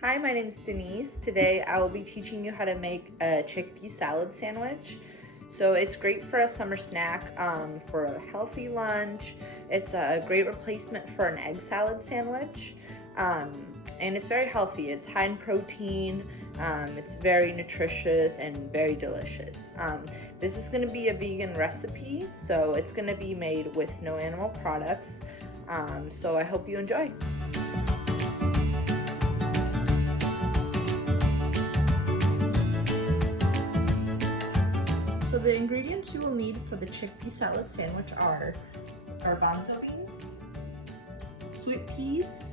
Hi, my name is Denise. Today I will be teaching you how to make a chickpea salad sandwich. So it's great for a summer snack, for a healthy lunch. It's a great replacement for an egg salad sandwich. And it's very healthy. It's high in protein. It's very nutritious and very delicious. This is going to be a vegan recipe, so it's going to be made with no animal products. So I hope you enjoy. So the ingredients you will need for the chickpea salad sandwich are garbanzo beans, sweet peas,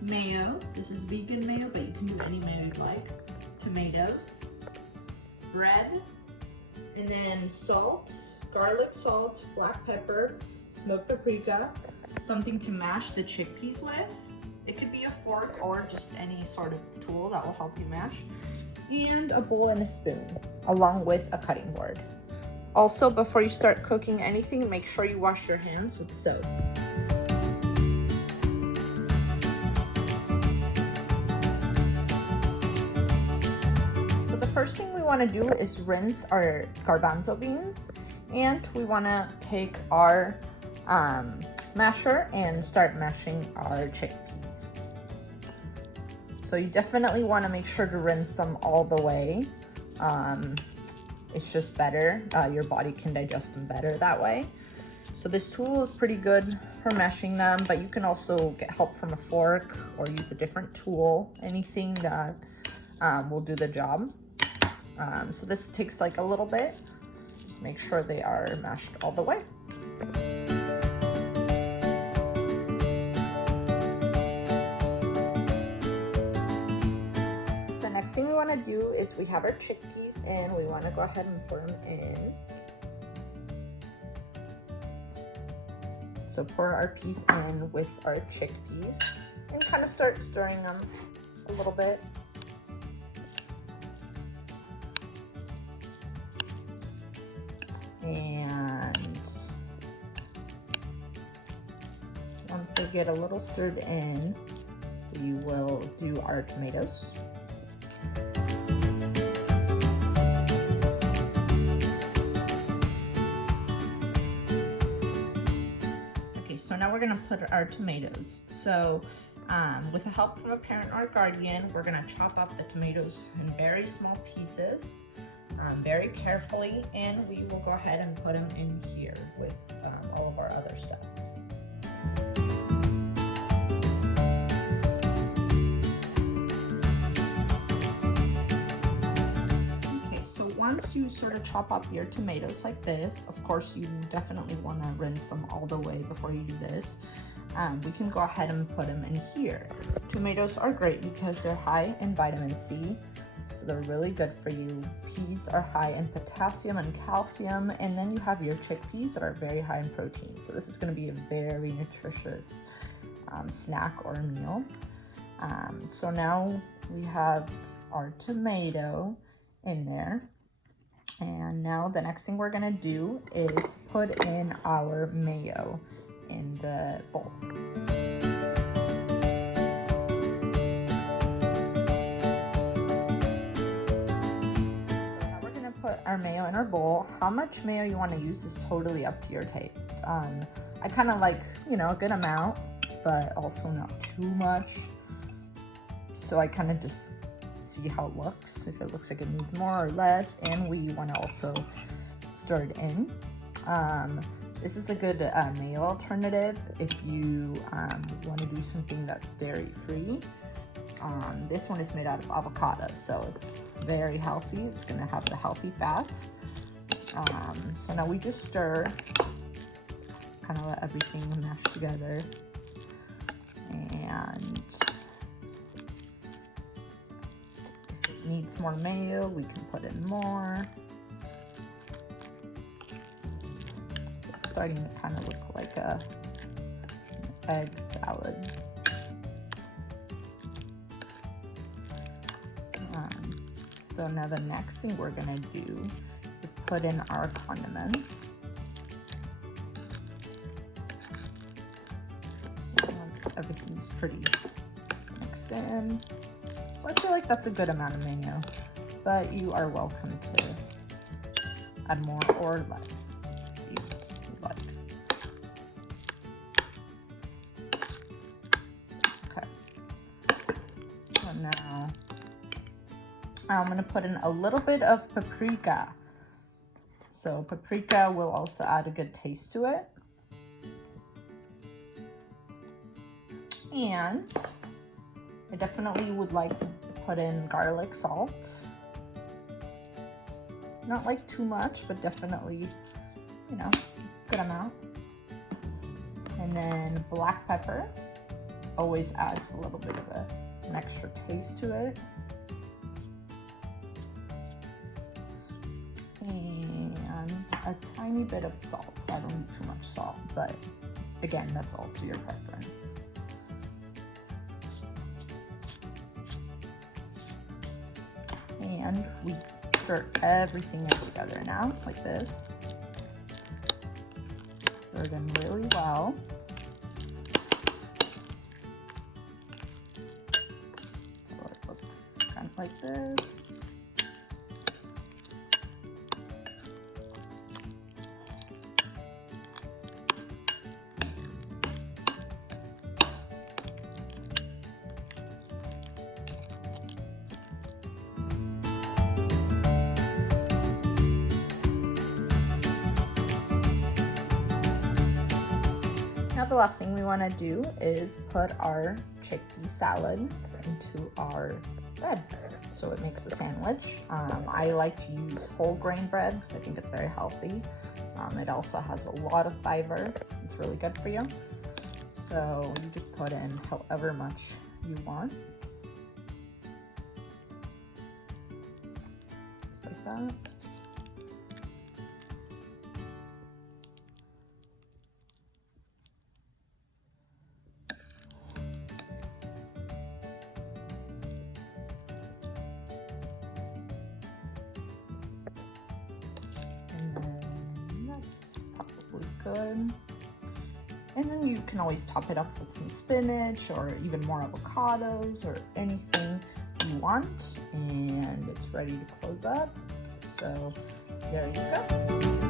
mayo, this is vegan mayo, but you can do any mayo you like, tomatoes, bread, and then salt, garlic salt, black pepper, smoked paprika, something to mash the chickpeas with. It could be a fork or just any sort of tool that will help you mash, and a bowl and a spoon, along with a cutting board. Also, before you start cooking anything, make sure you wash your hands with soap. So the first thing we want to do is rinse our garbanzo beans, and we want to take our masher and start mashing our chickpeas. So you definitely want to make sure to rinse them all the way. It's just better. Your body can digest them better that way. So this tool is pretty good for meshing them, but you can also get help from a fork or use a different tool, anything that will do the job. So this takes like a little bit. Just make sure they are mashed all the way. Next thing we want to do is we have our chickpeas and we want to go ahead and put them in. So pour our peas in with our chickpeas and kind of start stirring them a little bit. And once they get a little stirred in, we will do our tomatoes. So now we're gonna put our tomatoes. So with the help from a parent or a guardian, we're gonna chop up the tomatoes in very small pieces, very carefully, and we will go ahead and put them in here with all of our other stuff. Once you sort of chop up your tomatoes like this, of course you definitely want to rinse them all the way before you do this. We can go ahead and put them in here. Tomatoes are great because they're high in vitamin C, so they're really good for you. Peas are high in potassium and calcium, and then you have your chickpeas that are very high in protein. So this is going to be a very nutritious snack or meal. So now we have our tomato in there. And now the next thing we're gonna do is put in our mayo in the bowl. So now we're gonna put our mayo in our bowl. How much mayo you wanna use is totally up to your taste. I kinda like, a good amount, but also not too much. So I kinda just see how it looks, if it looks like it needs more or less, and we want to also stir it in. This is a good mayo alternative if you want to do something that's dairy free. This one is made out of avocado, so it's very healthy. It's going to have the healthy fats. So now we just stir, kind of let everything mash together, and needs more mayo, we can put in more. It's starting to kind of look like an egg salad. So now the next thing we're gonna do is put in our condiments. So once everything's pretty mixed in, I feel like that's a good amount of mayo, but you are welcome to add more or less if you like. Okay. So now I'm gonna put in a little bit of paprika. So paprika will also add a good taste to it. And I definitely would like to put in garlic salt. Not like too much, but definitely, you know, good amount. And then black pepper always adds a little bit of an extra taste to it. And a tiny bit of salt. I don't need too much salt, but again, that's also your preference. And we stir everything in together now, like this. Stir it in really well. So it looks kind of like this. Now the last thing we want to do is put our chickpea salad into our bread so it makes a sandwich. I like to use whole grain bread because I think it's very healthy. It also has a lot of fiber. It's really good for you. So you just put in however much you want. Just like that. Good. And then you can always top it up with some spinach or even more avocados or anything you want. And it's ready to close up. So there you go.